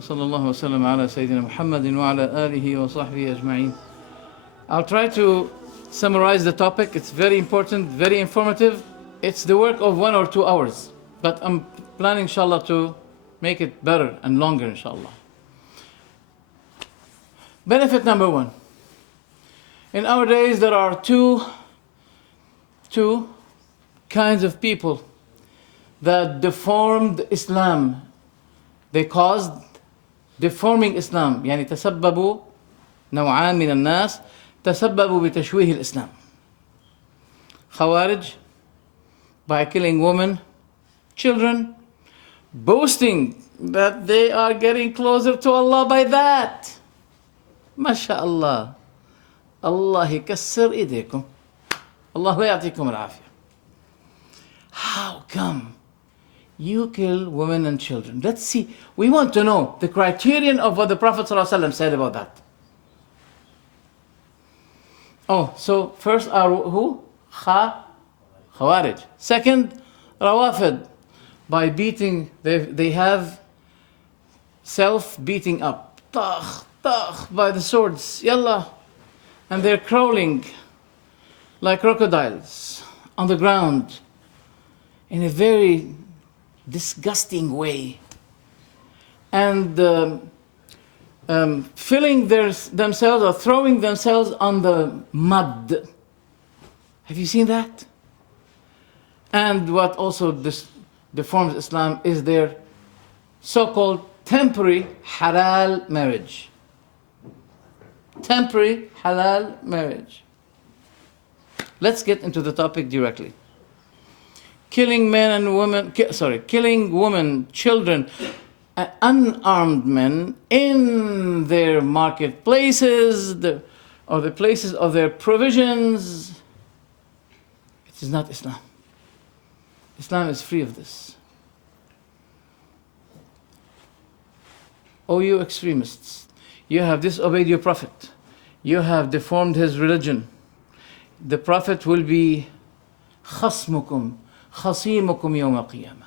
صلى الله وسلم على سيدنا محمد وعلى آله وصحبه أجمعين. I'll try to summarize the topic. It's very important, very informative. It's the work of 1 or 2 hours, but I'm planning, inshallah, to make it better and longer, inshallah. Benefit number 1. In our days, there are two kinds of people that deformed Islam. They caused deforming Islam. يعني تسببوا نوعان من الناس تسببوا بتشويه الإسلام. Khawarij, by killing women, children, boasting that they are getting closer to Allah by that. MashaAllah. Allah يكسر إيديكم. Allah لا يعطيكم العافية. How come you kill women and children? Let's see. We want to know the criterion of what the Prophet ﷺ said about that. Oh, so first are who? Khawarij. Second, Rawafid. By beating, they have self-beating up. By the swords. Yallah. And they're crawling like crocodiles on the ground in a very disgusting way. And filling themselves or throwing themselves on the mud. Have you seen that? And what also deforms Islam is their so-called temporary halal marriage. Temporary halal marriage. Let's get into the topic directly. Killing men and women, killing women, children, unarmed men in their marketplaces or the places of their provisions. It is not Islam. Islam is free of this. Oh, you extremists, you have disobeyed your Prophet. You have deformed his religion. The Prophet will be khasmukum, khasimukum yawm al-qiyamah.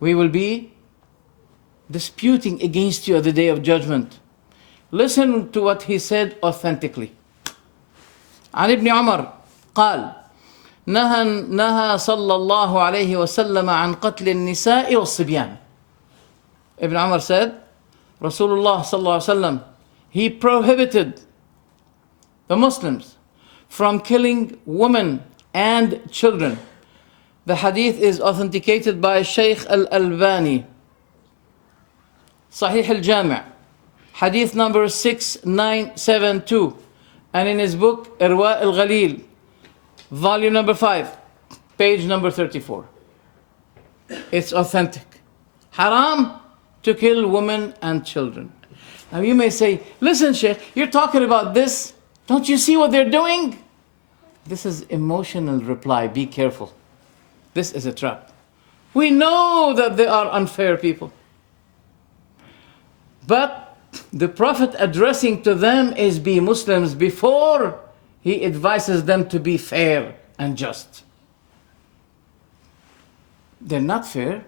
We will be disputing against you at the day of judgment. Listen to what he said authentically. عن ابن عمر قال نهى صلى الله عليه وسلم عن قتل النساء والصبيان. Ibn Umar said, Rasulullah sallallahu alaihi wasallam, he prohibited the Muslims from killing women and children. The hadith is authenticated by Shaykh al-Albani, Sahih al-Jami', hadith number 6972, and in his book Irwa al-Ghalil, volume number 5, page number 34. It's authentic. Haram to kill women and children. Now you may say, listen, Sheikh, you're talking about this. Don't you see what they're doing? This is emotional reply. Be careful. This is a trap. We know that they are unfair people. But the Prophet addressing to them is be Muslims before he advises them to be fair and just. They're not fair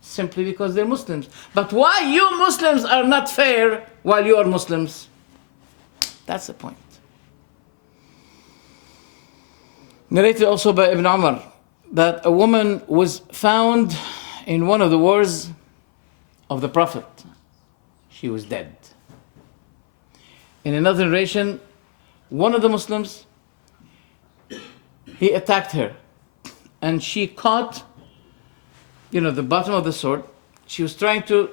simply because they're Muslims. But why you Muslims are not fair while you are Muslims? That's the point. Narrated also by Ibn Umar that a woman was found in one of the wars of the Prophet. She was dead. In another narration, one of the Muslims, he attacked her and she caught the bottom of the sword. She was trying to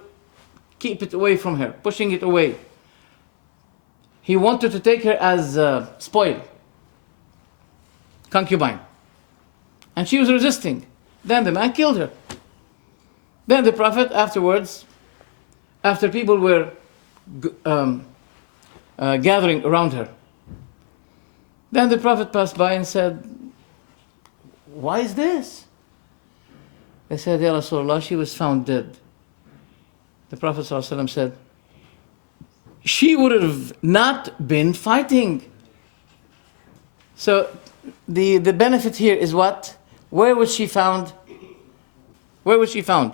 keep it away from her, pushing it away. He wanted to take her as spoil, concubine. And she was resisting. Then the man killed her. Then the Prophet afterwards, after people were gathering around her, then the Prophet passed by and said, why is this? They said, Ya Rasulullah, she was found dead. The Prophet ﷺ said, she would have not been fighting. So the benefit here is what? Where was she found? Where was she found?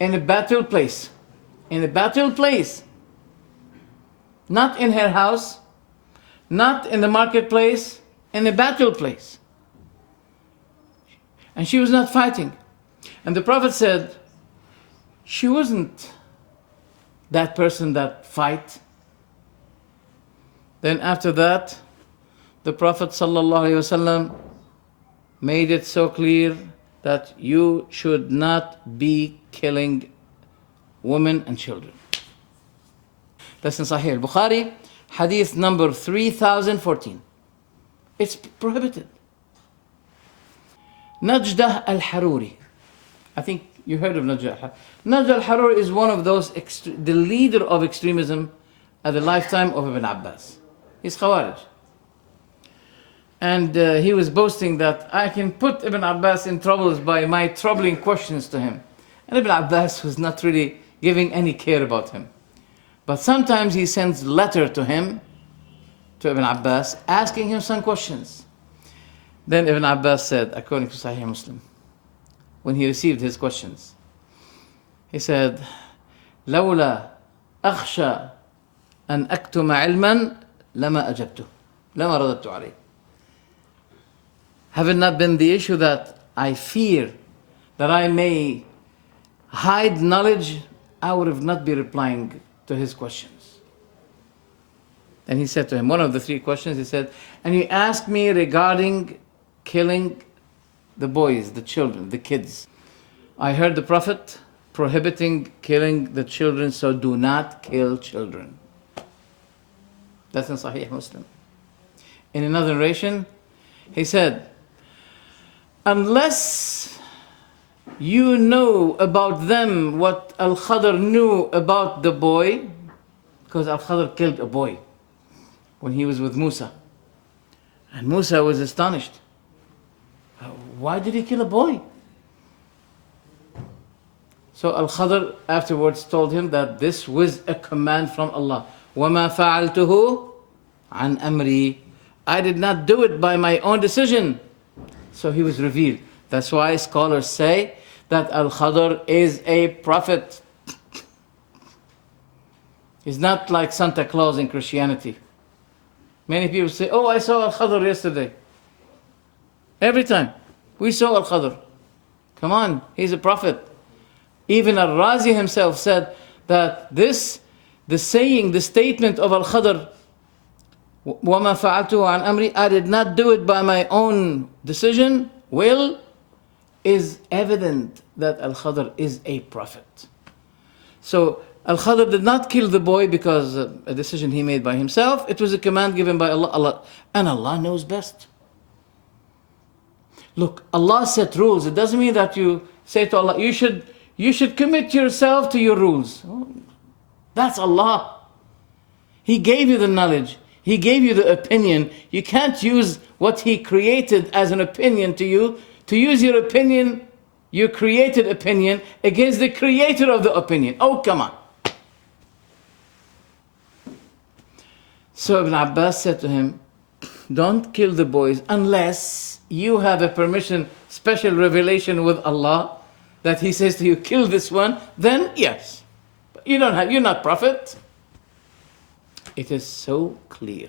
In a battle place. in a battle place, not in her house, not in the marketplace, in a battle place. And she was not fighting. And the Prophet said, she wasn't that person that fight. Then after that, the Prophet ﷺ made it so clear that you should not be killing women and children. That's in Sahih al-Bukhari, hadith number 3014. It's prohibited. Najdah al-Haruri. I think you heard of Najdah al-Haruri. Najdah al-Haruri is one of those, the leader of extremism at the lifetime of Ibn Abbas. He's Khawarij. And he was boasting that I can put Ibn Abbas in troubles by my troubling questions to him. And Ibn Abbas was not really giving any care about him. But sometimes he sends letter to him, to Ibn Abbas, asking him some questions. Then Ibn Abbas said, according to Sahih Muslim, when he received his questions, he said, لولا أخشى أن أكتم علما لما أجبته لما رددت عليه. Have it not been the issue that I fear that I may hide knowledge, I would have not been replying to his questions. And he said to him, one of the three questions, he said, and you asked me regarding killing the boys, the children, the kids. I heard the Prophet prohibiting killing the children, so do not kill children. That's in Sahih Muslim. In another narration, he said, unless you know about them what Al-Khadr knew about the boy, because Al-Khadr killed a boy when he was with Musa. And Musa was astonished. Why did he kill a boy? So Al-Khadr afterwards told him that this was a command from Allah. وَمَا فَعَلْتُهُ عَنْ أَمْرِي. I did not do it by my own decision. So he was revealed. That's why scholars say that Al-Khadr is a prophet. He's not like Santa Claus in Christianity. Many people say, oh, I saw Al-Khadr yesterday. Every time. We saw Al-Khadr. Come on, he's a prophet. Even Al-Razi himself said that the saying, the statement of Al-Khadr, وَمَا فَعَلْتُهُ عَنْ أَمْرِي, I did not do it by my own decision, will, is evident that Al-Khadr is a prophet. So Al-Khadr did not kill the boy because of a decision he made by himself. It was a command given by Allah, and Allah knows best. Look, Allah set rules. It doesn't mean that you say to Allah, you should commit yourself to your rules. That's Allah. He gave you the knowledge. He gave you the opinion. You can't use what He created as an opinion to you, to use your opinion, your created opinion, against the creator of the opinion. Oh, come on. So Ibn Abbas said to him, don't kill the boys unless you have a permission, special revelation with Allah, that He says to you, kill this one, then yes. But you're not prophet. It is so clear.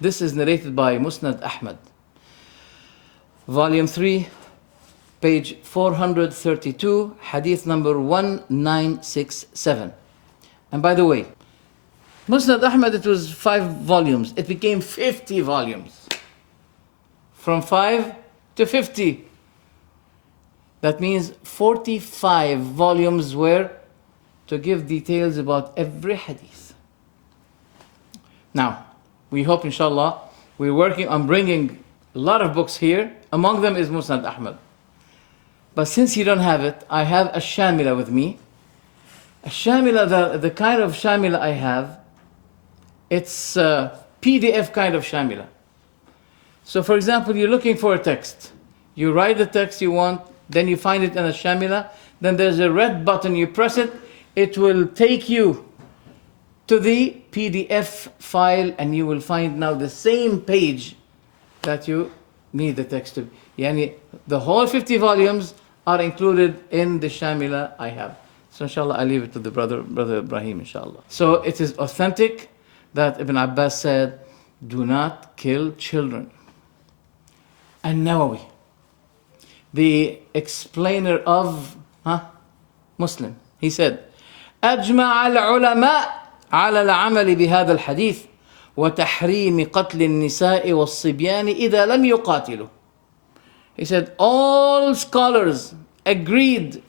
This is narrated by Musnad Ahmad, volume 3, page 432, hadith number 1967. And by the way, Musnad Ahmad, it was 5 volumes. It became 50 volumes. From 5 to 50. That means 45 volumes were to give details about every hadith. Now, we hope, inshallah, we're working on bringing a lot of books here. Among them is Musnad Ahmad. But since you don't have it, I have a Shamila with me. A Shamila, the kind of Shamila I have, it's a PDF kind of Shamila. So for example, you're looking for a text. You write the text you want, then you find it in a Shamila, then there's a red button, you press it, it will take you to the PDF file, and you will find now the same page that you need the text to be. Yani, the whole 50 volumes are included in the Shamila I have. So inshallah, I leave it to the brother Ibrahim, inshallah. So it is authentic that Ibn Abbas said, do not kill children. And Nawawi, the explainer of Muslim, he said, أجمع العلماء على العمل بهذا الحديث وتحريم قتل النساء والصبيان إذا لم يقاتلوا. He said, all scholars agreed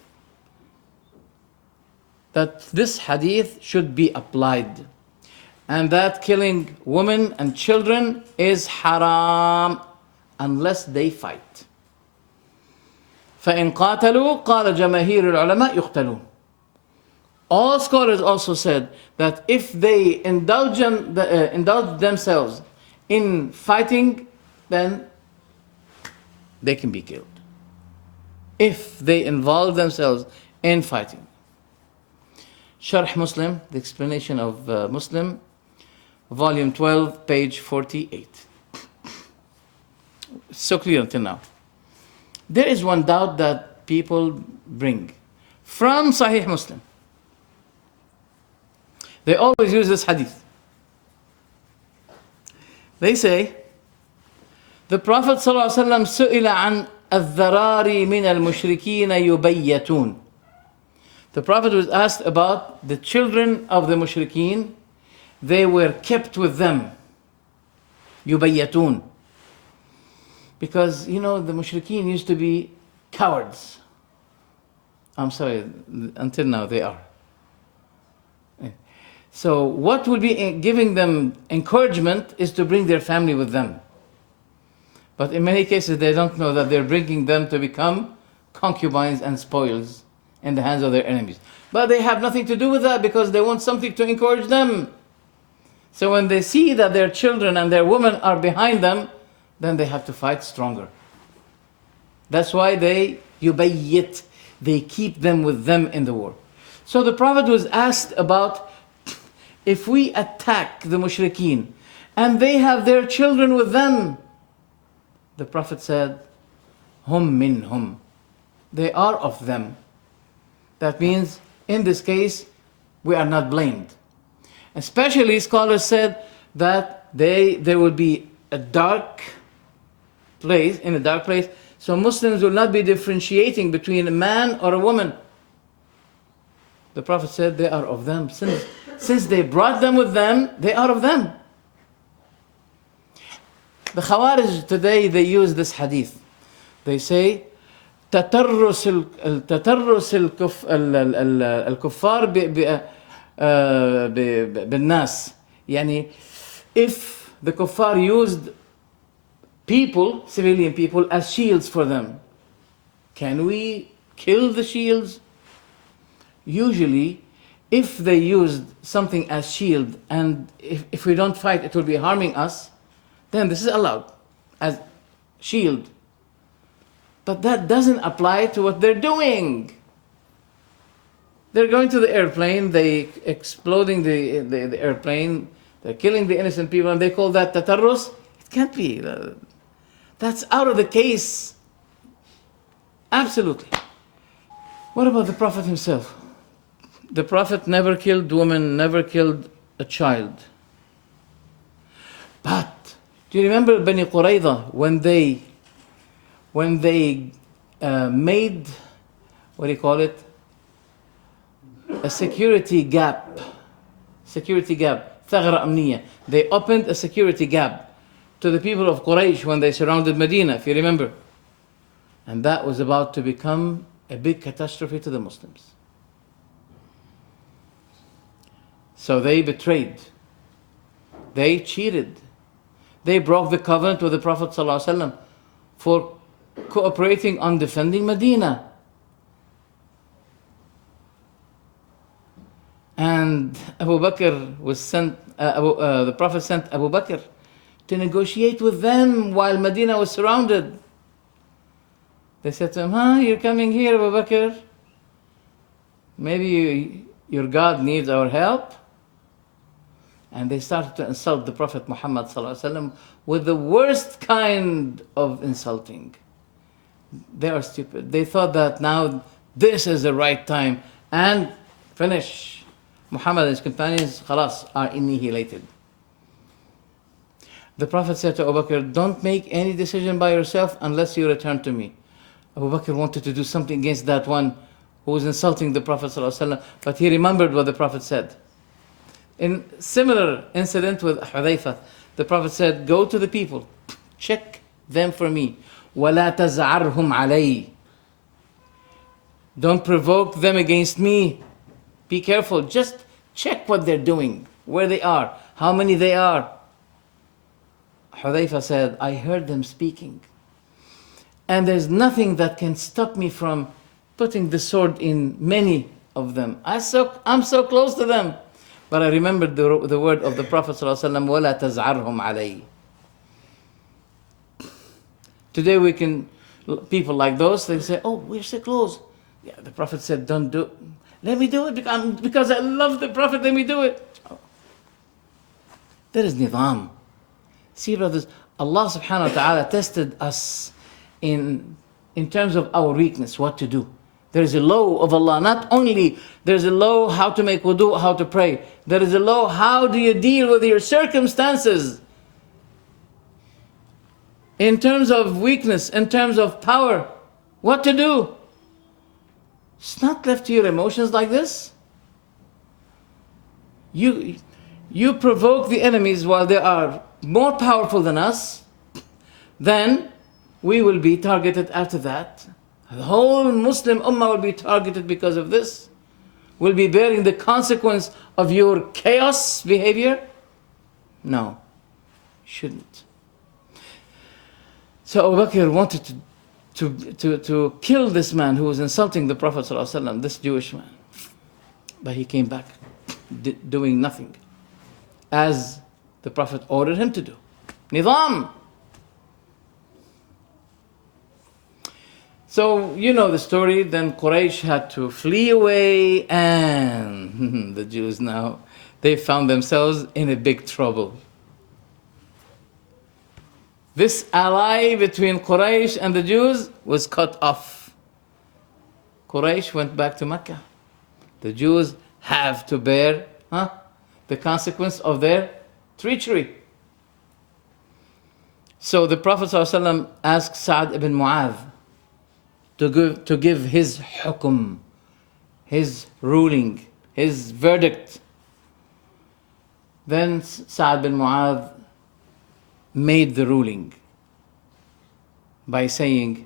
that this hadith should be applied, and that killing women and children is haram unless they fight. فإن قاتلوا قال جماهير العلماء يقتلون. All scholars also said that if they indulge themselves in fighting, then they can be killed. If they involve themselves in fighting. Sharh Muslim, the explanation of Muslim, volume 12, page 48. So clear until now. There is one doubt that people bring from Sahih Muslim. They always use this hadith. They say, the Prophet ﷺ سئل عن الذراري من المشركين يبيتون. The Prophet was asked about the children of the mushrikeen. They were kept with them. يبيتون. Because, the mushrikeen used to be cowards. I'm sorry, until now they are. So what will be giving them encouragement is to bring their family with them. But in many cases they don't know that they're bringing them to become concubines and spoils in the hands of their enemies. But they have nothing to do with that because they want something to encourage them. So when they see that their children and their women are behind them, then they have to fight stronger. That's why they yubayyit, they keep them with them in the war. So the Prophet was asked about, if we attack the mushrikeen and they have their children with them, the Prophet said, hum minhum, they are of them. That means, in this case, we are not blamed. Especially scholars said that there will be a dark place, so Muslims will not be differentiating between a man or a woman. The Prophet said they are of them. Since they brought them with them, they are of them. The Khawarij today, they use this hadith. They say, تترس الكفار بالناس. يعني, if the kuffar used people, civilian people, as shields for them, can we kill the shields? Usually, if they used something as shield, and if we don't fight, it will be harming us, then this is allowed as shield. But that doesn't apply to what they're doing. They're going to the airplane, they exploding the airplane, they're killing the innocent people, and they call that tatarrus. It can't be. That's out of the case. Absolutely. What about the Prophet himself? The Prophet never killed women, never killed a child. But do you remember Bani Qurayza when they made, what do you call it, a security gap, ثغرة أمنية. They opened a security gap to the people of Quraysh when they surrounded Medina, if you remember. And that was about to become a big catastrophe to the Muslims. So they betrayed. They cheated. They broke the covenant with the Prophet ﷺ for cooperating on defending Medina. And Abu Bakr was sent, the Prophet sent Abu Bakr to negotiate with them while Medina was surrounded. They said to him, you're coming here, Abu Bakr? Maybe your God needs our help? And they started to insult the Prophet Muhammad ﷺ with the worst kind of insulting. They are stupid. They thought that now this is the right time and finish. Muhammad and his companions, khalas, are annihilated. The Prophet said to Abu Bakr, don't make any decision by yourself unless you return to me. Abu Bakr wanted to do something against that one who was insulting the Prophet ﷺ, but he remembered what the Prophet said. In similar incident with Hudayfa, the Prophet said, go to the people, check them for me. وَلَا تَزْعَرْهُمْ عَلَيْهِ. Don't provoke them against me. Be careful, just check what they're doing, where they are, how many they are. Hudayfa said, I heard them speaking. And there's nothing that can stop me from putting the sword in many of them. I'm so close to them. But I remembered the word of the Prophet ﷺ, وَلَا تَزْعَرْهُمْ عَلَيْهِ. Today people like those, they say, oh, we're so close. Yeah, the Prophet said, don't do it. Let me do it because I love the Prophet, let me do it. Oh. There is nidam. See, brothers, Allah subhanahu wa ta'ala tested us in terms of our weakness, what to do. There is a law of Allah. Not only there's a law how to make wudu, how to pray. There is a law how do you deal with your circumstances. In terms of weakness, in terms of power, what to do. It's not left to your emotions like this. You provoke the enemies while they are more powerful than us, then we will be targeted after that. The whole Muslim Ummah will be targeted because of this. Will be bearing the consequence of your chaos behavior? No, shouldn't. So Abu Bakr wanted to kill this man who was insulting the Prophet ﷺ, this Jewish man. But he came back doing nothing, as the Prophet ordered him to do. Nizam. So, you know the story. Then Quraysh had to flee away, and the Jews now, they found themselves in a big trouble. This ally between Quraysh and the Jews was cut off. Quraysh went back to Mecca. The Jews have to bear the consequence of their treachery. So the Prophet ﷺ asked Sa'd ibn Mu'adh to give his hukum, his ruling, his verdict. Then Sa'd bin Mu'adh made the ruling by saying,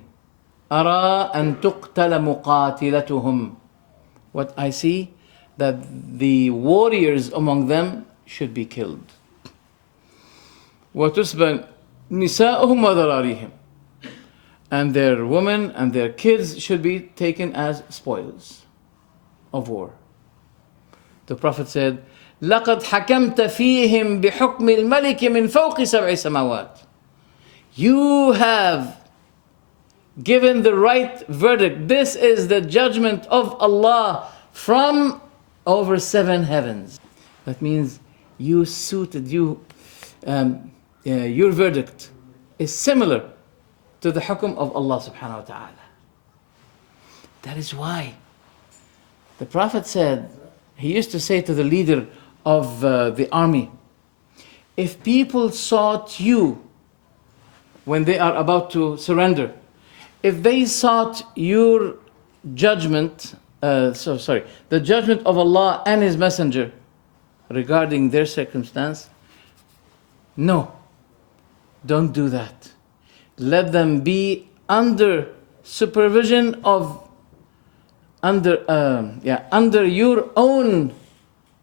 أَرَى أَن تُقْتَلَ مُقَاتِلَتُهُمْ. What I see, that the warriors among them should be killed. وَتُسْبَنْ نِسَاءُهُمْ وَذَرَارِهِمْ. And their women and their kids should be taken as spoils of war. The Prophet said, لَقَدْ حَكَمْتَ فِيهِمْ بِحُكْمِ الْمَلِكِ مِنْ فَوْقِ سَبْعِ سَمَوَاتٍ. You have given the right verdict. This is the judgment of Allah from over 7 heavens. That means your verdict is similar to the hukum of Allah subhanahu wa ta'ala. That is why the Prophet said, he used to say to the leader of the army, if people sought you when they are about to surrender, if they sought your judgment, the judgment of Allah and His Messenger regarding their circumstance, no, don't do that. Let them be under supervision of, under your own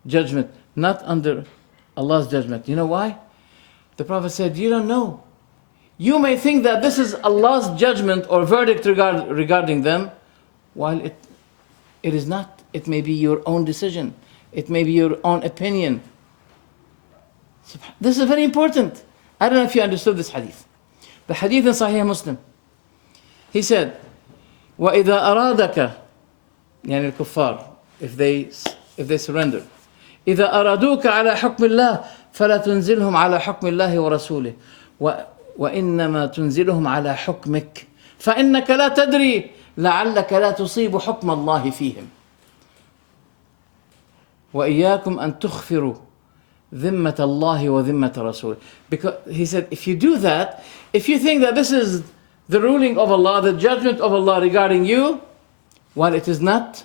judgment, not under Allah's judgment. You know why? The Prophet said, you don't know. You may think that this is Allah's judgment or verdict regarding them, while it is not. It may be your own decision. It may be your own opinion. This is very important. I don't know if you understood this hadith. The hadith in Sahih Muslim. He said, وَإِذَا أَرَادَكَ يعني الكفار, if they surrender, إِذَا أَرَادُوكَ عَلَى حُكْمِ اللَّهِ فَلَا تُنزِلْهُمْ عَلى حُكْمِ اللَّهِ وَرَسُولِهِ وَإِنَّمَا تُنزِلُهُمْ عَلى حُكْمِكَ فَإِنَّكَ لَا تَدْرِي لَعَلَّكَ لَا تُصِيبُ حُكْمَ اللَّهِ فِيهِمْ. وَإِيَّاكُمْ أَن تُخْفِرُوا ذِمَّةَ اللَّهِ وَذِمَّةَ رَسُولِهِ. Because he said, if you do that, if you think that this is the ruling of Allah, the judgment of Allah regarding you, while it is not,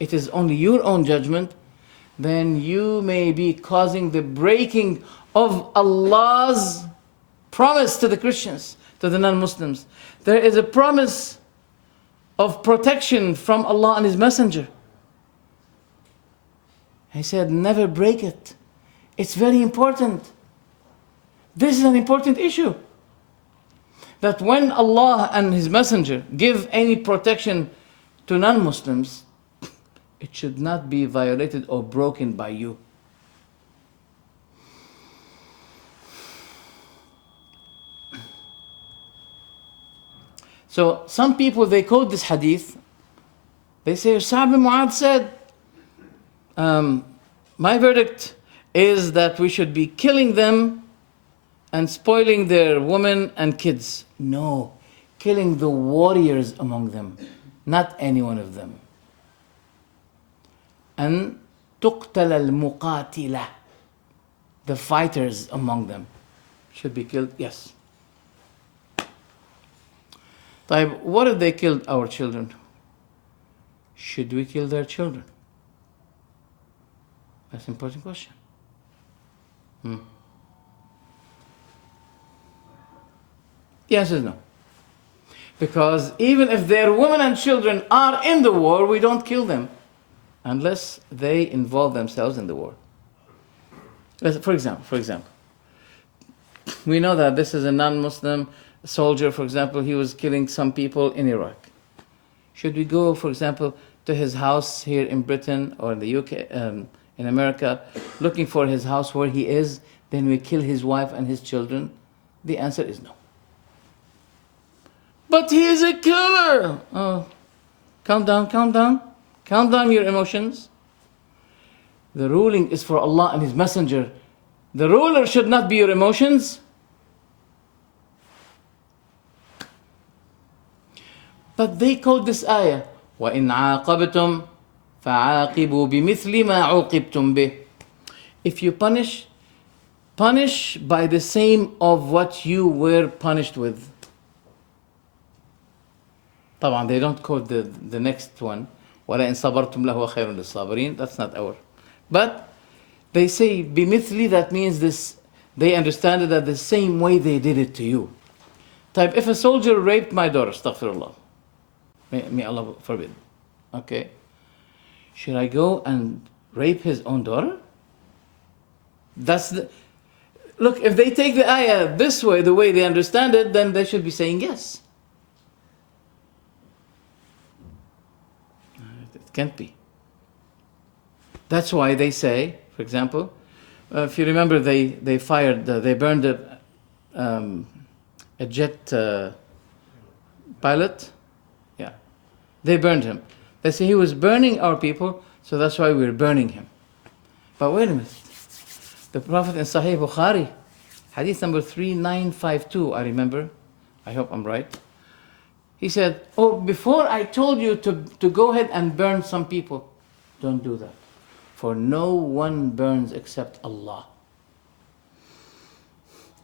it is only your own judgment, then you may be causing the breaking of Allah's promise to the Christians, to the non-Muslims. There is a promise of protection from Allah and His Messenger. He said, never break it. It's very important. This is an important issue. That when Allah and His Messenger give any protection to non-Muslims, it should not be violated or broken by you. So some people, they quote this hadith. They say, Sa'd bin Mu'adh said, my verdict is that we should be killing them and spoiling their women and kids. No, killing the warriors among them, not any one of them. And تقتل المقاتلة, the fighters among them should be killed. Yes. طيب, what if they killed our children? Should we kill their children? That's an important question. Yes or no? Because even if their women and children are in the war, we don't kill them unless they involve themselves in the war. For example, we know that this is a non-Muslim soldier, for example, he was killing some people in Iraq. Should we go, for example, to his house here in Britain or in the UK, in America, looking for his house where he is, then we kill his wife and his children? The answer is no. But he is a killer. Oh, calm down your emotions. The ruling is for Allah and His Messenger. The ruler should not be your emotions. But they quote this ayah, وَإِنْ عَاقَبْتُمْ فَعَاقِبُوا بِمِثْلِ مَا عُوقِبْتُمْ بِهِ. If you punish by the same of what you were punished with. طبعا they don't quote the next one, وَلَئِنْ صَبَرْتُمْ لَهُوَ خَيْرٌ لِلصَّابِرِينَ. That's not our. But they say بِمِثْلِ, that means this. They understand it that the same way they did it to you. Type, if a soldier raped my daughter, astaghfirullah, may Allah forbid, okay, should I go and rape his own daughter? Look, if they take the ayah this way, the way they understand it, then they should be saying yes. It can't be. That's why they say, for example, if you remember, they burned a jet pilot. Yeah, they burned him. They say he was burning our people, so that's why we're burning him. But wait a minute. The Prophet in Sahih Bukhari, hadith number 3952, I remember. I hope I'm right. He said, oh, before I told you to go ahead and burn some people, don't do that. For no one burns except Allah.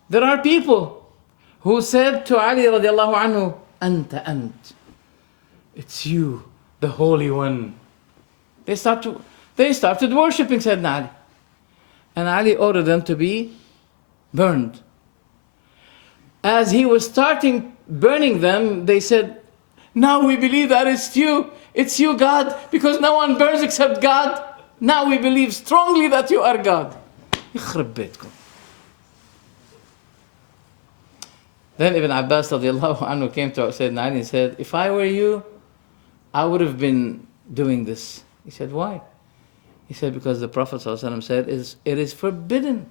There are people who said to Ali radiallahu anhu, Anta. It's you, the Holy One. They started worshipping Sayyidina Ali. And Ali ordered them to be burned. As he was starting burning them, they said, now we believe that it's you, God, because no one burns except God. Now we believe strongly that you are God. يخرب بيتكم. Then Ibn Abbas radiallahu anhu came to Sayyidina Ali and said, if I were you, I would have been doing this. He said, why? He said, because the Prophet ﷺ said, it is forbidden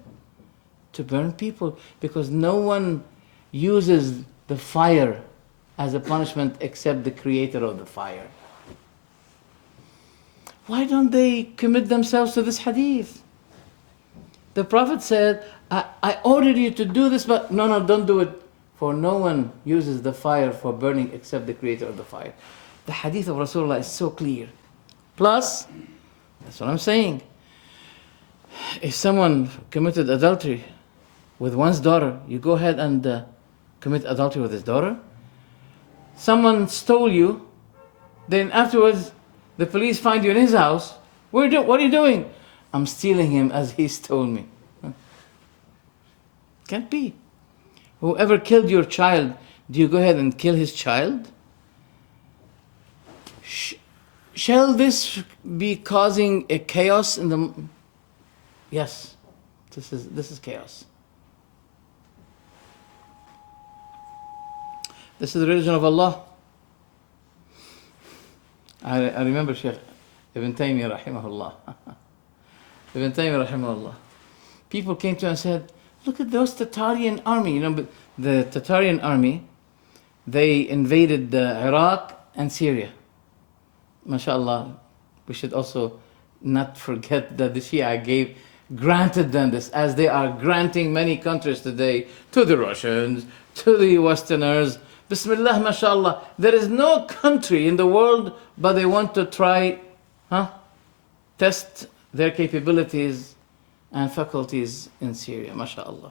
to burn people, because no one uses the fire as a punishment except the creator of the fire. Why don't they commit themselves to this hadith? The Prophet said, I ordered you to do this, but no, don't do it. For no one uses the fire for burning except the creator of the fire. The hadith of Rasulullah is so clear. Plus, that's what I'm saying. If someone committed adultery with one's daughter, you go ahead and commit adultery with his daughter. Someone stole you, then afterwards the police find you in his house. What are you doing? I'm stealing him as he stole me. Can't be. Whoever killed your child, do you go ahead and kill his child? Shall this be causing a chaos in the... Yes, this is chaos. This is the religion of Allah. I remember Sheikh Ibn Taymiyyah rahimahullah. Ibn Taymiyyah rahimahullah. People came to him and said, look at those Tatarian army. You know, the Tatarian army, they invaded Iraq and Syria. MashaAllah, we should also not forget that the Shia granted them this, as they are granting many countries today to the Russians, to the Westerners. Bismillah, MashaAllah. There is no country in the world, but they want to try, test their capabilities and faculties in Syria, MashaAllah.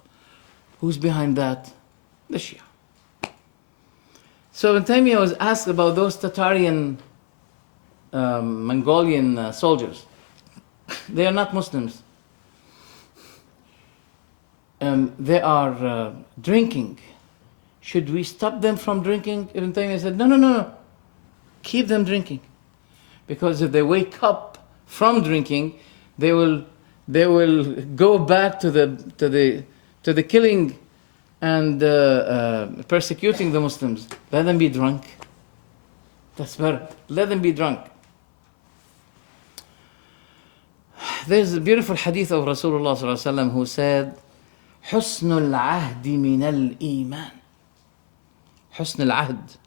Who's behind that? The Shia. So Ibn Taymiyyah was asked about those Tatarian Mongolian soldiers. They are not Muslims. They are drinking. Should we stop them from drinking? Ibn Taymiyyah said, no. Keep them drinking. Because if they wake up from drinking, they will go back to the killing and persecuting the Muslims. Let them be drunk. That's better. Let them be drunk. There's a beautiful hadith of Rasulullah sallallahu alaihi wasallam who said, "Husnul ahdi min al-iman." Husnul ahd.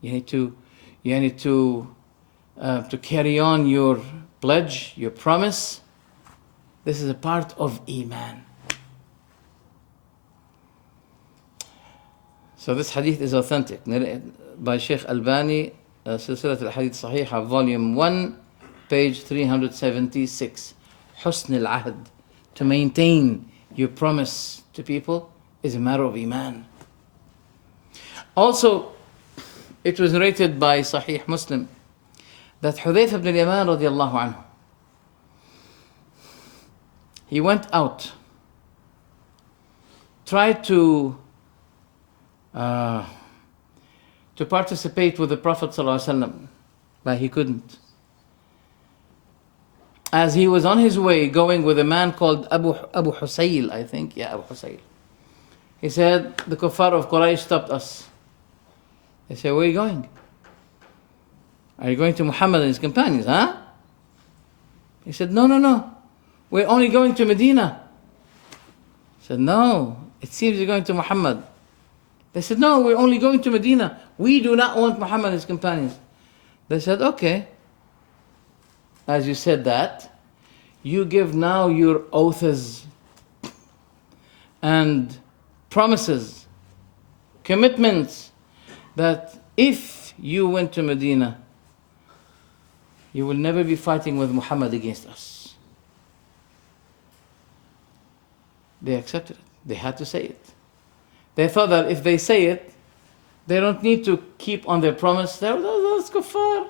You need to carry on your pledge, your promise. This is a part of iman. So this hadith is authentic, by Sheikh Albani, Silsilat al-Hadith Sahiha, volume 1, page 376. Husn al-ahd, to maintain your promise to people, is a matter of iman. Also, it was narrated by Sahih Muslim that Hudayf ibn al-Yaman radiallahu anhu, he went out, tried to participate with the Prophet ﷺ, but he couldn't. As he was on his way going with a man called Abu Husayl, I think, Abu Husayl. He said, the kuffar of Quraysh stopped us. They said, where are you going? Are you going to Muhammad and his companions, huh? He said, no. We're only going to Medina. He said, no, it seems you're going to Muhammad. They said, no, we're only going to Medina. We do not want Muhammad and his companions. They said, okay. As you said that, you give now your oaths and promises, commitments, that if you went to Medina, you will never be fighting with Muhammad against us. They accepted it. They had to say it. They thought that if they say it, they don't need to keep on their promise. Those kuffar.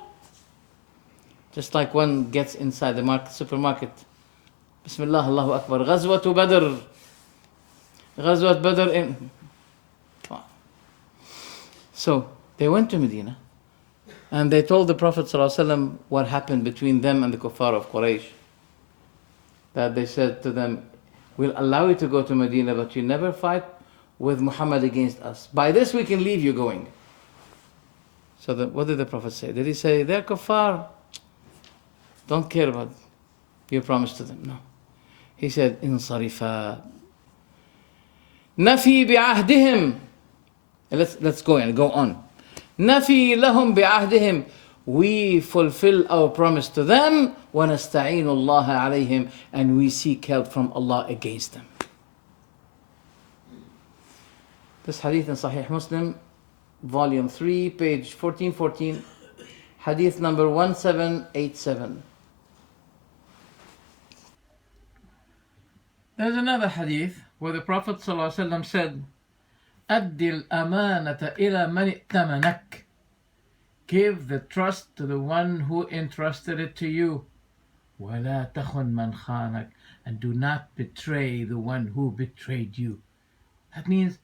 Just like one gets inside the supermarket. Bismillah, Allahu Akbar. Ghazwatu Badr. Ghazwat Badr in... Come on. So, they went to Medina. And they told the Prophet ﷺ what happened between them and the kuffar of Quraysh. That they said to them, we'll allow you to go to Medina, but you never fight with Muhammad against us. By this we can leave you going. So what did the Prophet say? Did he say, they're kuffar? Don't care about your promise to them. No. He said, Insarifa. Nafi bi'ahdihim. Let's go on. Nafi lahum bi'ahdihim. We fulfill our promise to them. وَنَسْتَعِينُ اللَّهَ عَلَيْهِمْ. And we seek help from Allah against them. This hadith in Sahih Muslim, volume 3, page 1414, hadith number 1787. There's another hadith where the Prophet ﷺ said, أَدِّ الْأَمَانَةَ إِلَى مَنِ ائْتَمَنَكَ. Give the trust to the one who entrusted it to you. وَلَا تَخُنْ مَنْ خَانَكَ. And do not betray the one who betrayed you. That means,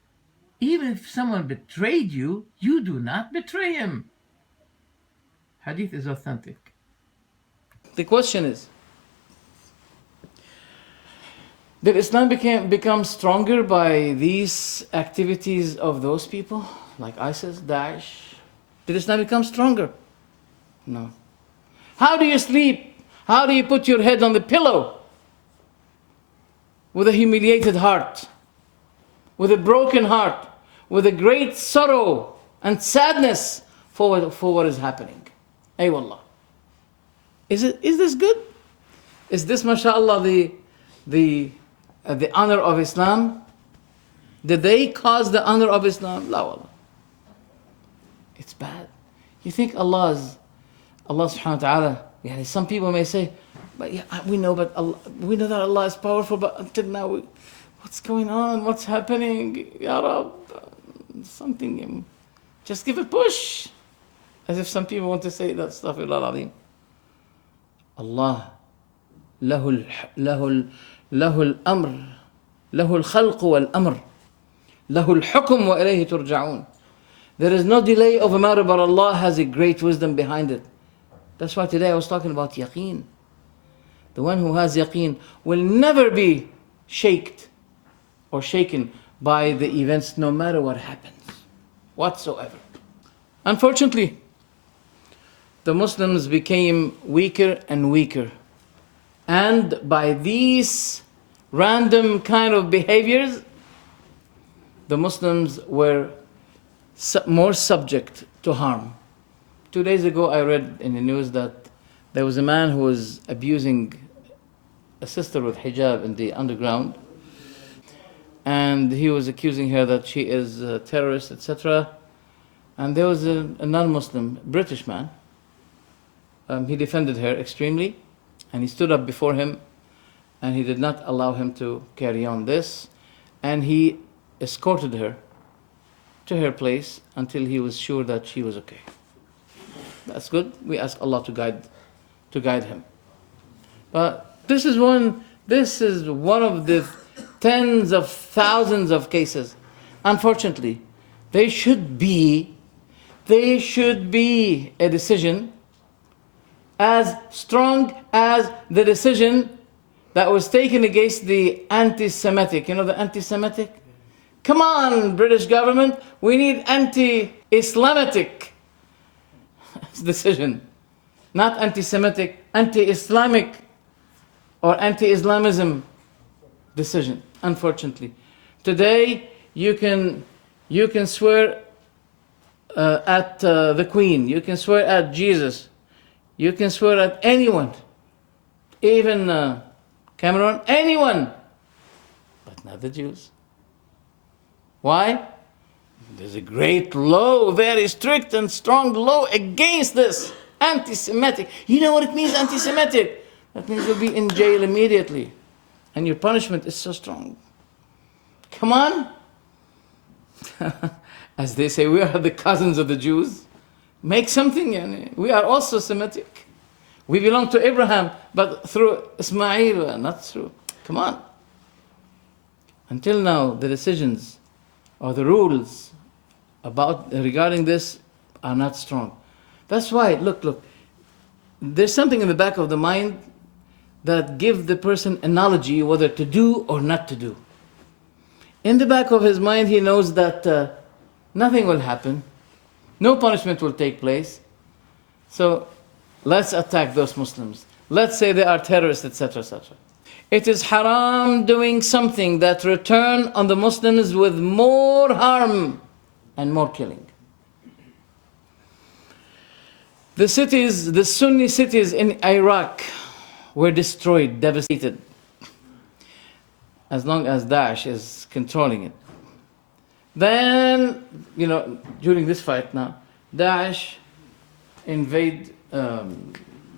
even if someone betrayed you, you do not betray him. Hadith is authentic. The question is, did Islam become stronger by these activities of those people, like ISIS, Daesh? Did Islam become stronger? No. How do you sleep? How do you put your head on the pillow? With a humiliated heart, with a broken heart, with a great sorrow and sadness for what is happening. Ay wallah. Is this good? Is this, mashallah, the honor of Islam? Did they cause the honor of Islam? La wallah. It's bad. You think Allah subhanahu wa ta'ala, some people may say, but yeah, we know that Allah is powerful, but until now, what's going on? What's happening? Ya Rab, something, just give a push. As if some people want to say that stuff. Allah, له الأمر له الخلق والأمر له الحكم وإليه ترجعون. There is no delay of a matter, but Allah has a great wisdom behind it. That's why today I was talking about yaqeen. The one who has yaqeen will never be shaken by the events, no matter what happens, whatsoever. Unfortunately, the Muslims became weaker and weaker. And by these random kind of behaviors, the Muslims were more subject to harm. 2 days ago, I read in the news that there was a man who was abusing a sister with hijab in the underground. And he was accusing her that she is a terrorist, etc. And there was a non-Muslim British man. He defended her extremely. And he stood up before him. And he did not allow him to carry on this. And he escorted her to her place until he was sure that she was okay. That's good. We ask Allah to guide him. But this is one of the tens of thousands of cases. Unfortunately, they should be a decision as strong as the decision that was taken against the anti-Semitic. You know the anti-Semitic? Come on, British government, we need anti-Islamic decision. Not anti-Semitic, anti-Islamic or anti-Islamism decision, unfortunately. Today, you can swear at the Queen, you can swear at Jesus, you can swear at anyone, even Cameron, anyone, but not the Jews. Why? There's a great law, very strict and strong law against this, anti-Semitic. You know what it means, anti-Semitic? That means you'll be in jail immediately. And your punishment is so strong. Come on. As they say, we are the cousins of the Jews. Make something. We are also Semitic. We belong to Abraham, but through Ismail, not through. Come on. Until now, the decisions or the rules regarding this are not strong. That's why, look, there's something in the back of the mind that give the person a knowledge whether to do or not to do. In the back of his mind, he knows that nothing will happen, no punishment will take place. So let's attack those Muslims. Let's say they are terrorists, etc., etc. It is haram doing something that return on the Muslims with more harm and more killing. The Sunni cities in Iraq were destroyed, devastated, as long as Daesh is controlling it. Then, during this fight now, Daesh invade,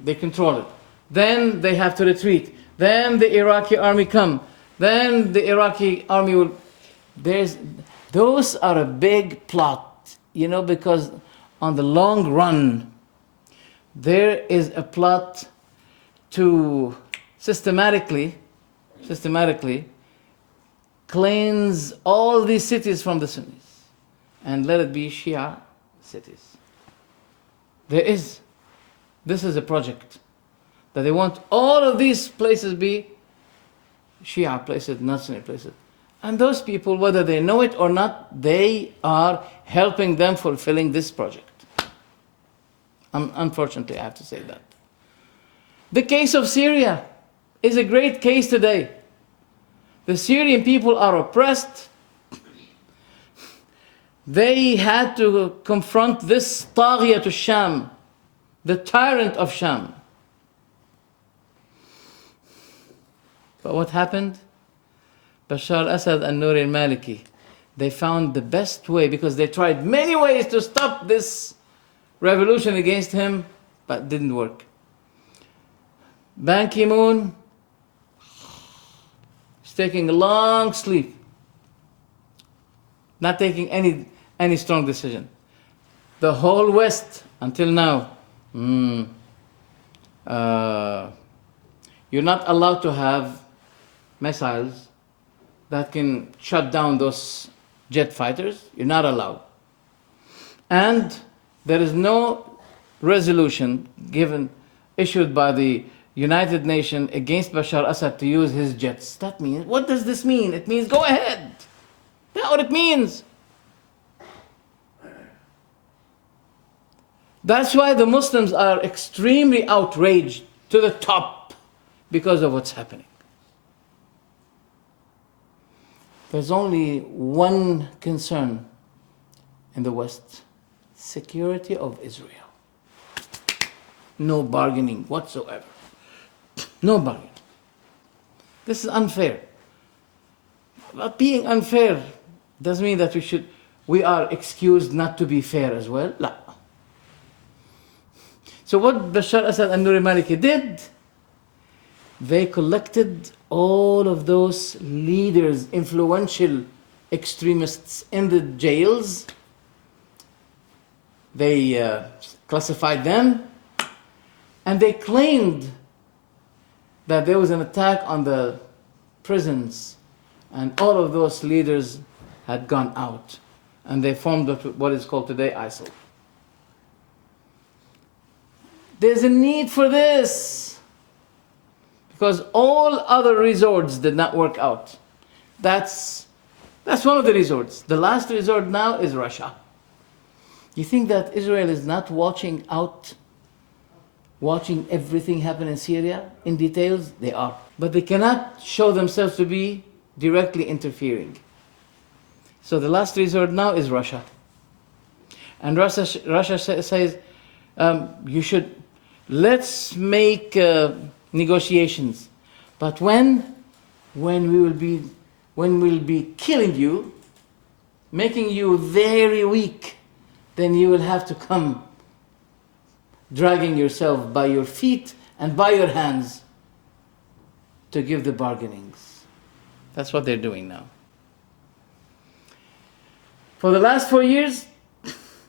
they control it. Then they have to retreat. Then the Iraqi army come. Then the Iraqi army will, those are a big plot, because on the long run, there is a plot to systematically cleanse all these cities from the Sunnis and let it be Shia cities. This is a project that they want all of these places be Shia places, not Sunni places. And those people, whether they know it or not, they are helping them fulfilling this project. Unfortunately, I have to say that. The case of Syria is a great case today. The Syrian people are oppressed. They had to confront this Taghiyat al-Sham, the tyrant of Sham. But what happened? Bashar al-Assad and Nouri al-Maliki, they found the best way, because they tried many ways to stop this revolution against him, but it didn't work. Ban Ki-moon is taking a long sleep, not taking any strong decision. The whole West, until now, you're not allowed to have missiles that can shut down those jet fighters. You're not allowed. And there is no resolution issued by the United Nations against Bashar al-Assad to use his jets. That means, what does this mean? It means go ahead. That's what it means. That's why the Muslims are extremely outraged to the top because of what's happening. There's only one concern in the West: security of Israel. No bargaining whatsoever. No bargaining. This is unfair. But being unfair doesn't mean that we are excused not to be fair as well. No. So what Bashar al-Assad and Nouri al-Maliki did, they collected all of those leaders, influential extremists in the jails. They classified them, and they claimed that there was an attack on the prisons, and all of those leaders had gone out, and they formed what is called today Isil. There's a need for this, because all other resorts did not work out. That's one of the resorts. The last resort now is Russia. You think that Israel is not watching everything happen in Syria in details? They are. But they cannot show themselves to be directly interfering. So the last resort now is Russia. And Russia says, let's make negotiations. But when we'll be killing you, making you very weak, then you will have to come dragging yourself by your feet and by your hands to give the bargainings. That's what they're doing now. For the last 4 years,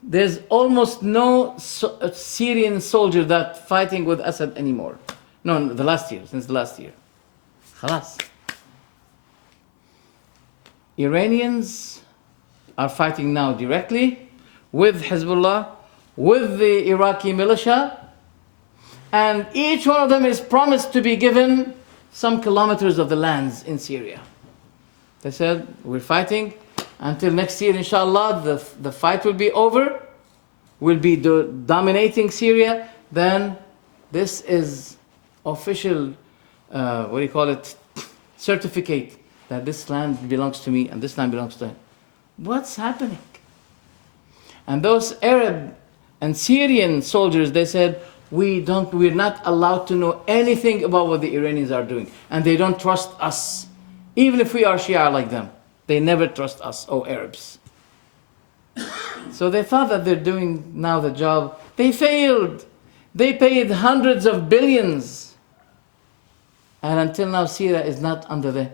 there's almost no Syrian soldier that's fighting with Assad anymore. No, since the last year. Khalas. Iranians are fighting now directly with Hezbollah, with the Iraqi militia, and each one of them is promised to be given some kilometers of the lands in Syria. They said, we're fighting until next year, inshallah, the fight will be over. We'll be dominating Syria. Then this is official, certificate that this land belongs to me and this land belongs to him. What's happening? And those Arab and Syrian soldiers, they said, we're not allowed to know anything about what the Iranians are doing. And they don't trust us. Even if we are Shia like them, they never trust us, Arabs. So they thought that they're doing now the job. They failed. They paid hundreds of billions. And until now, Syria is not under the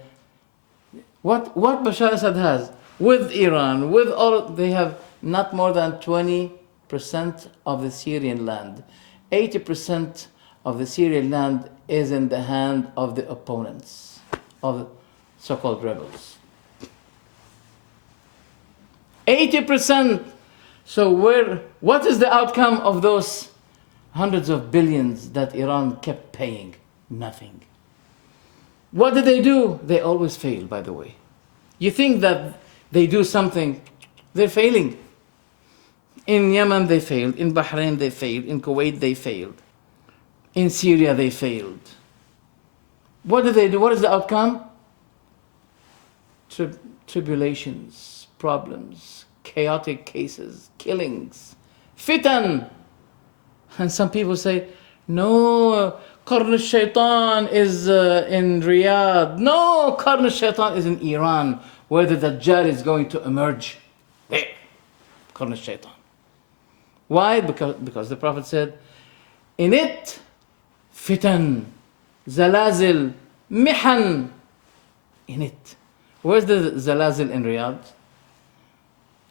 What Bashar Assad has with Iran, with all, they have not more than 20% of the Syrian land. 80% of the Syrian land is in the hand of the opponents, of the so-called rebels. 80%. So what is the outcome of those hundreds of billions that Iran kept paying? Nothing. What did they do? They always fail, by the way. You think that they do something, they're failing. In Yemen they failed, in Bahrain they failed, in Kuwait they failed, in Syria they failed. What did they do? What is the outcome? Tribulations, problems, chaotic cases, killings, fitan. And some people say, no, Qarn al-Shaytan is in Riyadh. No, Qarn al-Shaytan is in Iran, where the Dajjal is going to emerge. There, Qarn al-Shaytan. Why? Because the Prophet said, in it, fitan, zalazil, mihan, in it. Where's the zalazil in Riyadh?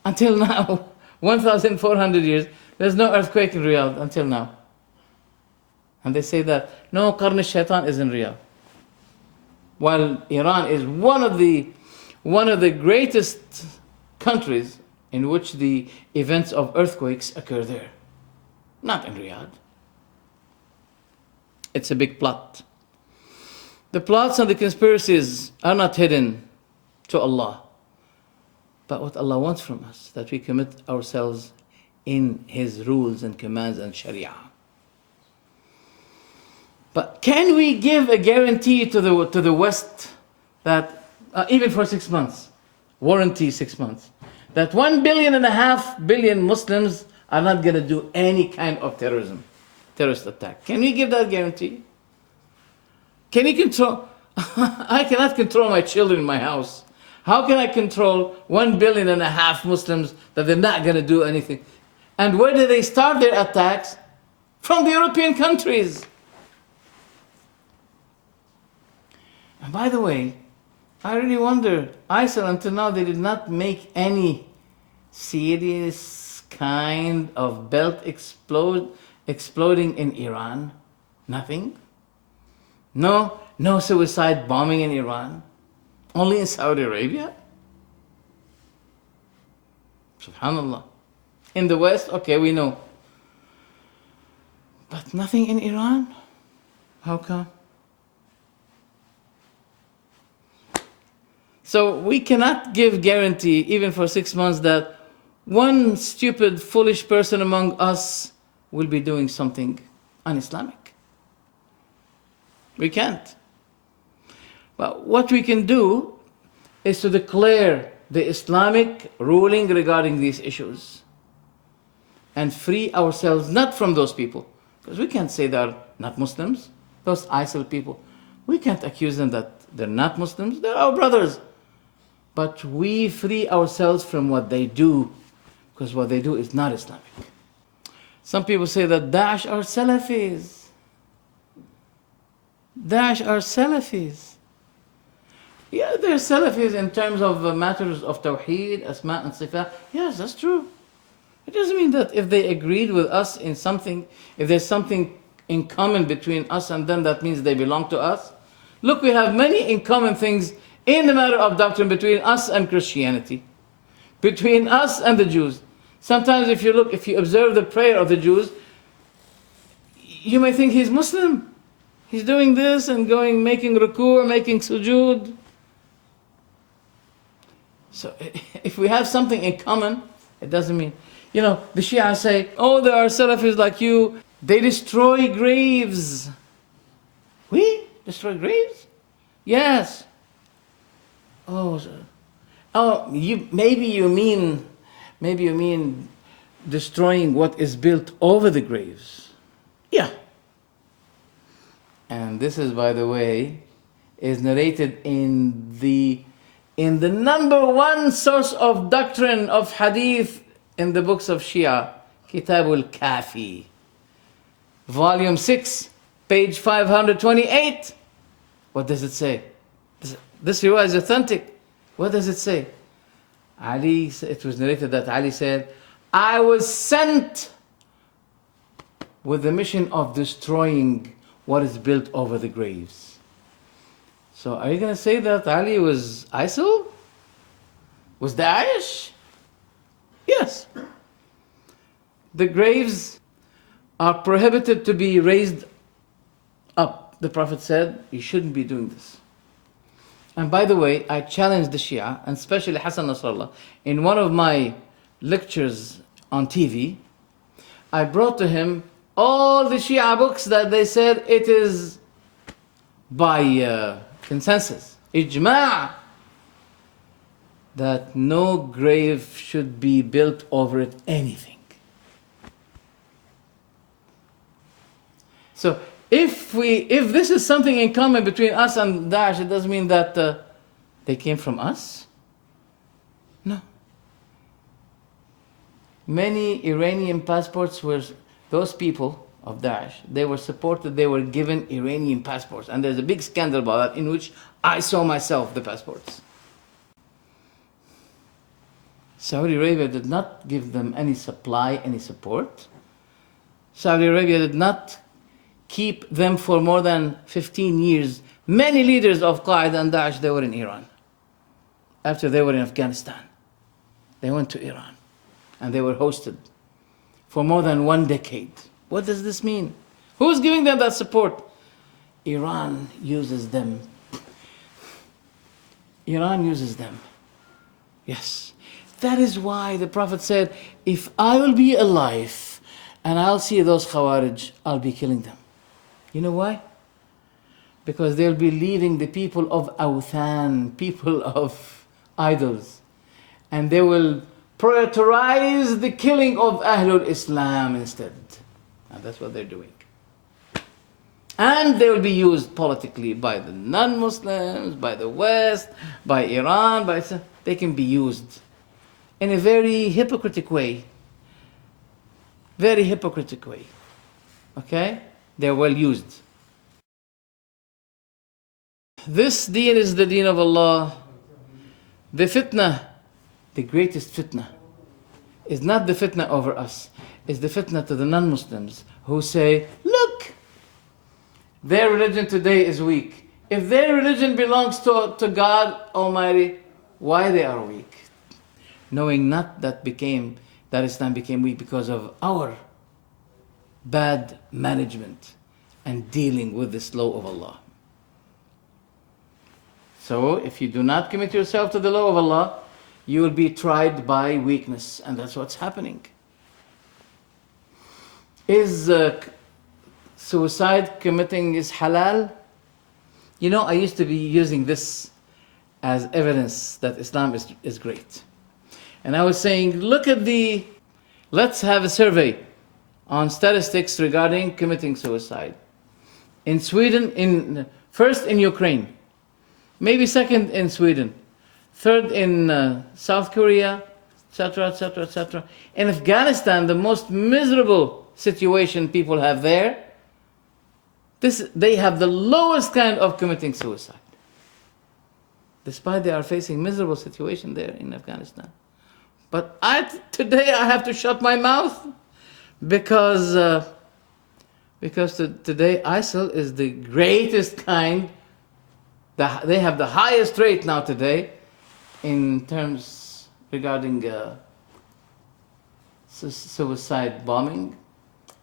Until now, 1,400 years, there's no earthquake in Riyadh until now. And they say that, no, Qarn al-Shaytan is in Riyadh. While Iran is one of the greatest countries in which the events of earthquakes occur there. Not in Riyadh. It's a big plot. The plots and the conspiracies are not hidden to Allah. But what Allah wants from us, that we commit ourselves in His rules and commands and Sharia. But can we give a guarantee to the West that, even for 6 months, warranty 6 months, that 1.5 billion Muslims are not going to do any kind of terrorist attack? Can we give that guarantee? Can you control? I cannot control my children in my house. How can I control 1.5 billion Muslims that they're not going to do anything? And where do they start their attacks? From the European countries. And by the way, I really wonder, Isil until now they did not make any serious kind of belt exploding in Iran. Nothing. No suicide bombing in Iran. Only in Saudi Arabia? Subhanallah. In the West, okay, we know. But nothing in Iran? How come? So we cannot give guarantee, even for 6 months, that one stupid, foolish person among us will be doing something un-Islamic. We can't. But what we can do is to declare the Islamic ruling regarding these issues and free ourselves not from those people. Because we can't say they're not Muslims, those Isil people. We can't accuse them that they're not Muslims, they're our brothers. But we free ourselves from what they do, because what they do is not Islamic. Some people say that Daesh are Salafis. Daesh are Salafis. Yeah, they're Salafis in terms of matters of Tawheed, Asma and Sifat. Yes, that's true. It doesn't mean that if they agreed with us in something, if there's something in common between us and them, that means they belong to us. Look, we have many in common things in the matter of doctrine between us and Christianity, between us and the Jews. Sometimes if you observe the prayer of the Jews, you may think he's Muslim. He's doing this and making ruku', making sujood. So if we have something in common, it doesn't mean, the Shia say, oh, there are Salafis like you. They destroy graves. We destroy graves? Yes. Maybe you mean destroying what is built over the graves. Yeah. And this is, by the way, is narrated in the number one source of doctrine of hadith in the books of Shia, Kitab al-Kafi, volume 6, page 528. What does it say? This riwayah is authentic. What does it say? It was narrated that Ali said, I was sent with the mission of destroying what is built over the graves. So are you going to say that Ali was Isil? Was Daesh? Yes. The graves are prohibited to be raised up. The Prophet said, you shouldn't be doing this. And by the way, I challenged the Shia, and especially Hassan Nasrallah, in one of my lectures on TV. I brought to him all the Shia books that they said it is by consensus, ijma', that no grave should be built over it anything. So if this is something in common between us and Daesh, it doesn't mean that they came from us. No. Many Iranian passports were, those people of Daesh, they were supported, they were given Iranian passports. And there's a big scandal about that, in which I saw myself the passports. Saudi Arabia did not give them any supply, any support. Saudi Arabia did not keep them for more than 15 years. Many leaders of Qaeda and Daesh, they were in Iran. After they were in Afghanistan, they went to Iran and they were hosted for more than 1 decade. What does this mean? Who's giving them that support? Iran uses them. Iran uses them. Yes. That is why the Prophet said, if I will be alive and I'll see those Khawarij, I'll be killing them. You know why? Because they'll be leading the people of Awthan, people of idols. And they will prioritize the killing of Ahlul Islam instead. And that's what they're doing. And they will be used politically by the non-Muslims, by the West, by Iran, they can be used in a very hypocritical way. Very hypocritical way. Okay? They're well used. This deen is the deen of Allah. The fitna, the greatest fitna, is not the fitna over us. It's the fitna to the non-Muslims who say, look, their religion today is weak. If their religion belongs to God Almighty, why they are weak? Knowing not that Islam became weak because of our bad management and dealing with this law of Allah. So if you do not commit yourself to the law of Allah, you will be tried by weakness, and that's what's happening. Is suicide committing is halal? You know, I used to be using this as evidence that Islam is great. And I was saying, let's have a survey on statistics regarding committing suicide. In Sweden, first in Ukraine, maybe second in Sweden, third in South Korea, etc., etc., etc. In Afghanistan, the most miserable situation people have there, they have the lowest kind of committing suicide. Despite they are facing miserable situation there in Afghanistan. But today I have to shut my mouth because today ISIL is the greatest kind. They have the highest rate now today in terms regarding suicide bombing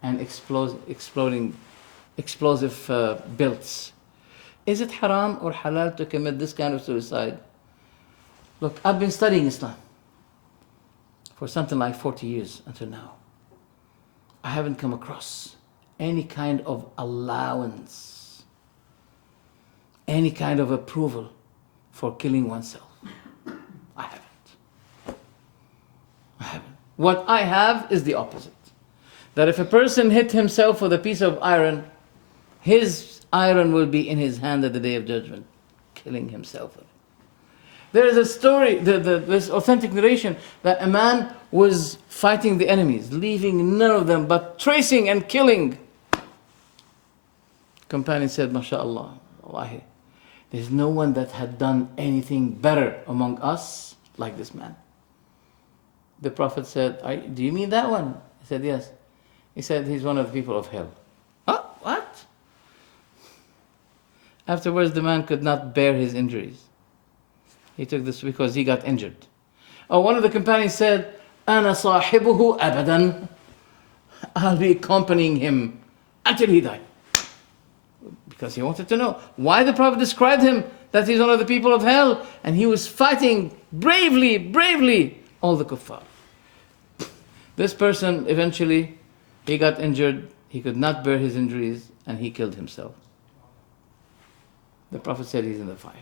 and explosive builds. Is it haram or halal to commit this kind of suicide? Look, I've been studying Islam for something like 40 years until now. I haven't come across any kind of allowance, any kind of approval for killing oneself. I haven't. What I have is the opposite. That if a person hit himself with a piece of iron, his iron will be in his hand at the day of judgment, killing himself. There is a story, this authentic narration, that a man was fighting the enemies, leaving none of them, but tracing and killing. Companion said, MashaAllah, Wallahi. There's no one that had done anything better among us like this man. The Prophet said, do you mean that one? He said, yes. He said, he's one of the people of hell. Oh, what? Afterwards, the man could not bear his injuries. He took this because he got injured. Oh, one of the companions said, أنا صاحبه أبدا. I'll be accompanying him until he died. Because he wanted to know why the Prophet described him that he's one of the people of hell, and he was fighting bravely all the kuffar. This person eventually, he got injured, he could not bear his injuries, and he killed himself. The Prophet said he's in the fire.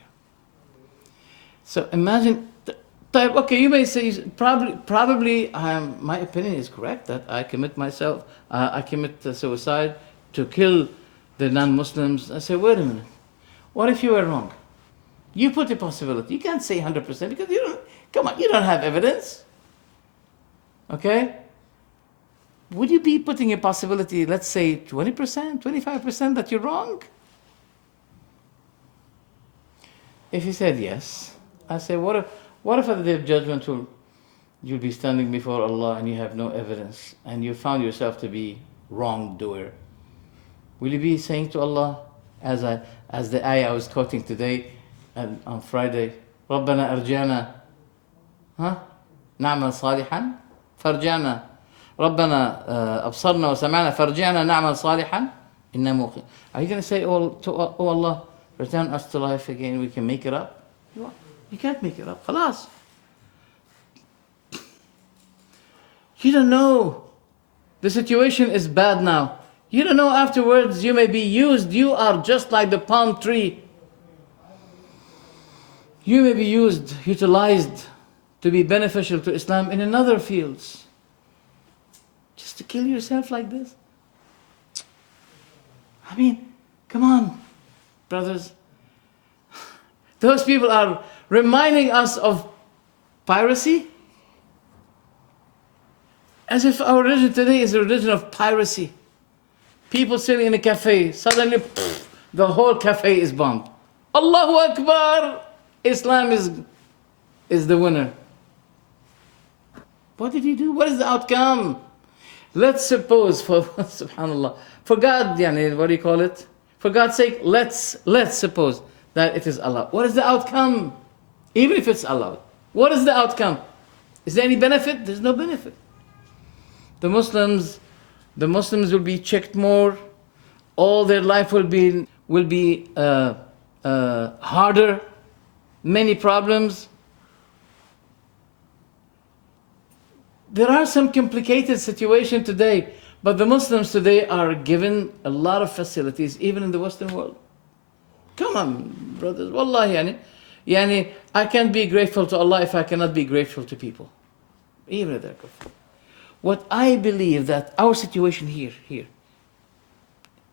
So imagine, okay, you may say, probably my opinion is correct, that I commit suicide to kill the non-Muslims. I say, wait a minute, what if you were wrong? You put a possibility. You can't say 100% because you don't have evidence. Okay? Would you be putting a possibility, let's say 20%, 25% that you're wrong? If he said yes, I say, what if at the day of judgment you'll be standing before Allah and you have no evidence and you found yourself to be wrongdoer? Will you be saying to Allah, as the ayah I was quoting today and on Friday, رَبَّنَا أَرْجِعْنَا نَعْمَلْ صَالِحًا فَارْجِعْنَا رَبَّنَا أَبْصَرْنَا وَسَمَعْنَا فَارْجِعْنَا نَعْمَلْ صَالِحًا إِنَّا مُوقِنُونَ. Are you going to say, oh Allah, return us to life again, we can make it up? You can't make it up. Khalas. You don't know. The situation is bad now. You don't know afterwards you may be used. You are just like the palm tree. You may be utilized to be beneficial to Islam in another fields. Just to kill yourself like this? I mean, come on, brothers. Those people are reminding us of piracy. As if our religion today is a religion of piracy. People sitting in a cafe, suddenly the whole cafe is bombed. Allahu Akbar! Islam is the winner. What did he do? What is the outcome? Let's suppose, subhanallah, for God, what do you call it? For God's sake, let's suppose that it is allowed. What is the outcome? Even if it's allowed. What is the outcome? Is there any benefit? There's no benefit. The Muslims will be checked more. All their life will be harder. Many problems. There are some complicated situations today, but the Muslims today are given a lot of facilities, even in the Western world. Come on, brothers. Wallahi, I can't be grateful to Allah if I cannot be grateful to people, even if they're kafir. What I believe that our situation here,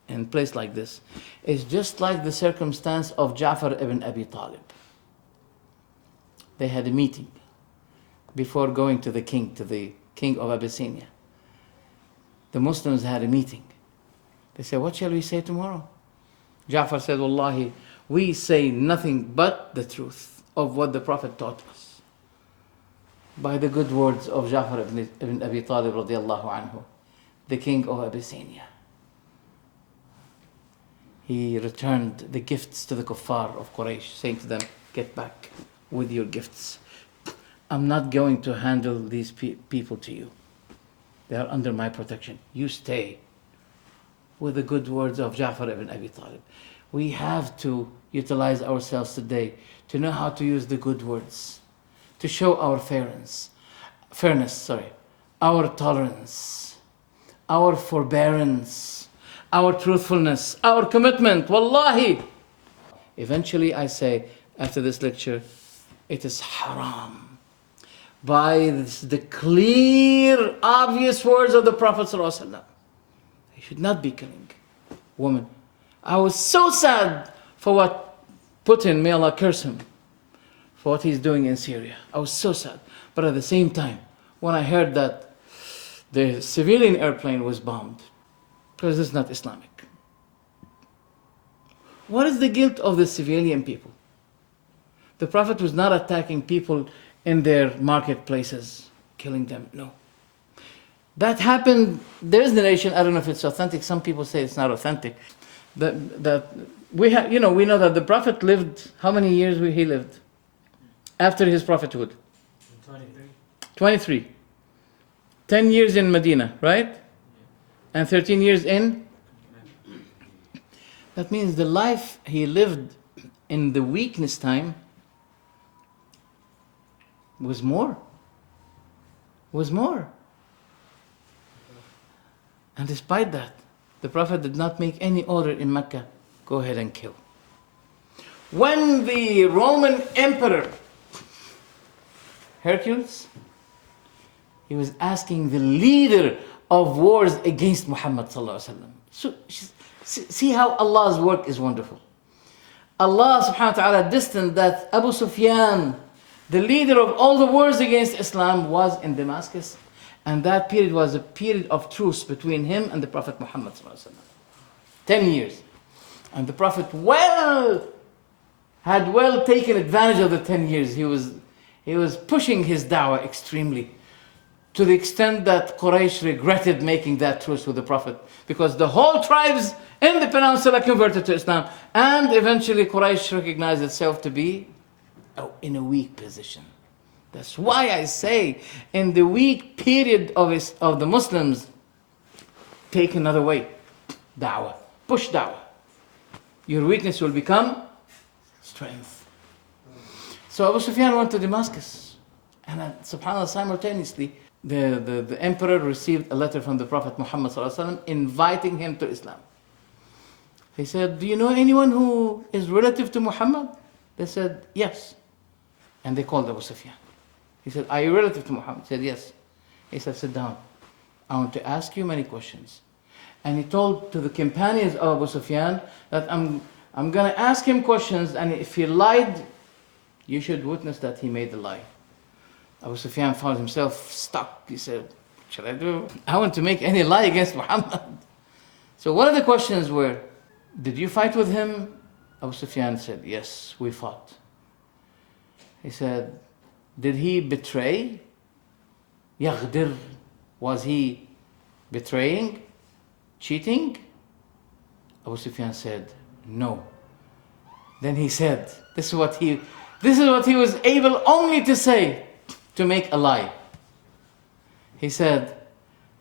in a place like this, is just like the circumstance of Ja'far ibn Abi Talib. They had a meeting before going to the king of Abyssinia. The Muslims had a meeting. They said, what shall we say tomorrow? Ja'far said, Wallahi, we say nothing but the truth of what the Prophet taught us. By the good words of Ja'far ibn Abi Talib radiallahu anhu, the king of Abyssinia. He returned the gifts to the kuffar of Quraysh, saying to them, get back with your gifts. I'm not going to handle these people to you. They are under my protection. You stay. With the good words of Ja'far ibn Abi Talib. We have to utilize ourselves today to know how to use the good words, to show our fairness, our tolerance, our forbearance, our truthfulness, our commitment. Wallahi. Eventually, I say, after this lecture, it is haram. By the clear, obvious words of the Prophet ﷺ. He should not be killing women. I was so sad for what Putin, may Allah curse him, for what he's doing in Syria. I was so sad. But at the same time, when I heard that the civilian airplane was bombed, because this is not Islamic. What is the guilt of the civilian people? The Prophet was not attacking people in their marketplaces, killing them. No. That happened. There's narration. I don't know if it's authentic. Some people say it's not authentic. That we have, we know that the Prophet lived. How many years he lived after his prophethood? 23. 23. 10 years in Medina, right? And 13 years in. That means the life he lived in the weakness time was more. And despite that, the Prophet did not make any order in Mecca, go ahead and kill. When the Roman Emperor Hercules, he was asking the leader of wars against Muhammad sallallahu alaihi wasallam. So see how Allah's work is wonderful. Allah subhanahu wa ta'ala destined that Abu Sufyan, the leader of all the wars against Islam, was in Damascus. And that period was a period of truce between him and the Prophet Muhammad sallallahu alaihi wasallam. 10 years. And the Prophet had taken advantage of the 10 years. He was pushing his da'wah extremely, to the extent that Quraysh regretted making that truce with the Prophet, because the whole tribes in the peninsula converted to Islam, and eventually Quraysh recognized itself to be in a weak position. That's why I say, in the weak period of the Muslims, take another way. Da'wah. Push da'wah. Your weakness will become strength. So Abu Sufyan went to Damascus. And subhanAllah, simultaneously, the emperor received a letter from the Prophet Muhammad ﷺ inviting him to Islam. He said, do you know anyone who is relative to Muhammad? They said, yes. And they called Abu Sufyan. He said, are you relative to Muhammad? He said, yes. He said, sit down. I want to ask you many questions. And he told to the companions of Abu Sufyan that I'm going to ask him questions, and if he lied, you should witness that he made the lie. Abu Sufyan found himself stuck. He said, what should I do? I want to make any lie against Muhammad. So one of the questions were, did you fight with him? Abu Sufyan said, yes, we fought. He said, did he betray? Yaghdir. Was he betraying? Cheating? Abu Sufyan said, no. Then he said, this is what he was able only to say to make a lie. He said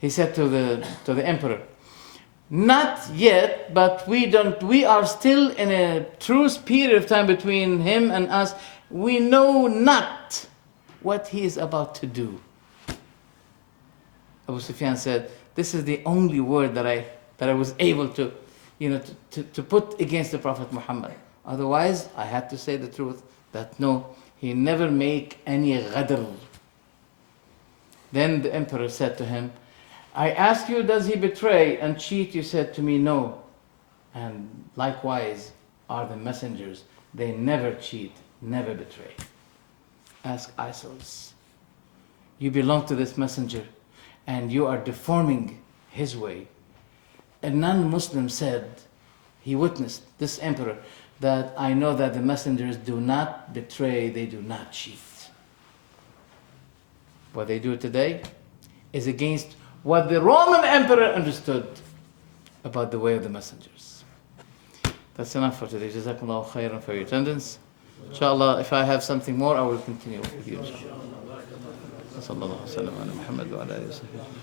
to the emperor, not yet, but we are still in a truce period of time between him and us. We know not what he is about to do. Abu Sufyan said, this is the only word that I was able to put against the Prophet Muhammad. Otherwise, I had to say the truth, that no, he never make any ghadr. Then the emperor said to him, I asked you, does he betray and cheat? You said to me, no. And likewise are the messengers. They never cheat, never betray. Ask Isil. You belong to this messenger, and you are deforming his way. A non-Muslim said, he witnessed, this emperor, that I know that the messengers do not betray, they do not cheat. What they do today is against what the Roman emperor understood about the way of the messengers. That's enough for today. Jazakumullahu khairan for your attendance. Inshallah, if I have something more, I will continue with you. Sallallahu alaihi wa sallam ala Muhammad wa ala alihi wa sahbihi.